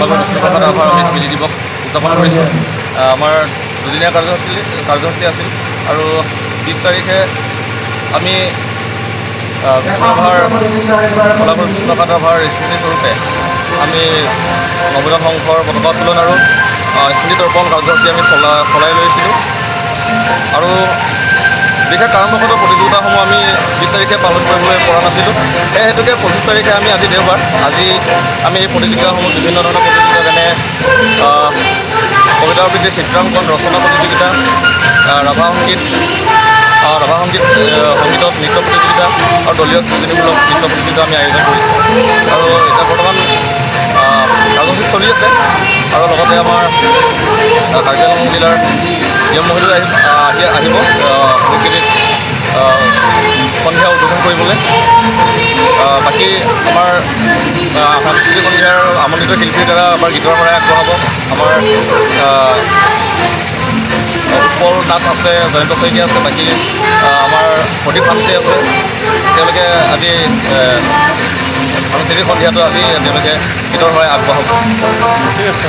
কলাগুৰু বিষ্ণুপ্ৰসাদ ৰাভাৰ আমি স্মৃতি দিৱস উদযাপন কৰিছোঁ। আমাৰ দুদিনীয়া কাৰ্যসূচী আছিল আৰু 20 তাৰিখে আমি কলাগুৰু বিষ্ণুপ্ৰসাদ ৰাভাৰ স্মৃতিস্বৰূপে আমি নৱোজন সংঘৰ পতাকা উত্তোলন আৰু স্মৃতি তৰ্পণ কাৰ্যসূচী আমি চলাই লৈছিলোঁ। আৰু বিশেষ কাৰণবশতঃ প্ৰতিযোগিতাসমূহ আমি 20 তাৰিখে পালন কৰিবলৈ পৰা নাছিলোঁ। সেই হেতুকে 25 তাৰিখে আজি দেওবাৰ, আজি আমি এই প্ৰতিযোগিতাসমূহ বিভিন্ন ধৰণৰ প্ৰতিযোগিতা যেনে কবিতা আবৃত্তি, চিত্ৰাংকন, ৰচনা প্ৰতিযোগিতা, ৰাভা সংগীতত নৃত্য প্ৰতিযোগিতা আৰু দলীয় সৃজনীমূলক নৃত্য প্ৰতিযোগিতা আমি আয়োজন কৰিছোঁ। আৰু এতিয়া বৰ্তমান কাৰ্যসূচী চলি আছে আৰু লগতে আমাৰ কাৰ্বি আংলং জিলাৰ নিয়ম মহোদয় আহিব সংস্কৃতিক সন্ধিয়া উদ্বোধন কৰিবলৈ। বাকী আমাৰ সাংস্কৃতিক সন্ধিয়াৰ আমন্ত্ৰিত শিল্পীৰ দ্বাৰা আমাৰ গীতৰ শৰাই আগবঢ়াব। আমাৰ উৎপল নাথ আছে, জয়ন্ত শইকীয়া আছে, বাকী আমাৰ প্ৰদীপ ফানচি আছে। তেওঁলোকে আজি সাংস্কৃতিক সন্ধিয়াটো তেওঁলোকে গীতৰ শৰাই আগবঢ়াব। ঠিক আছে।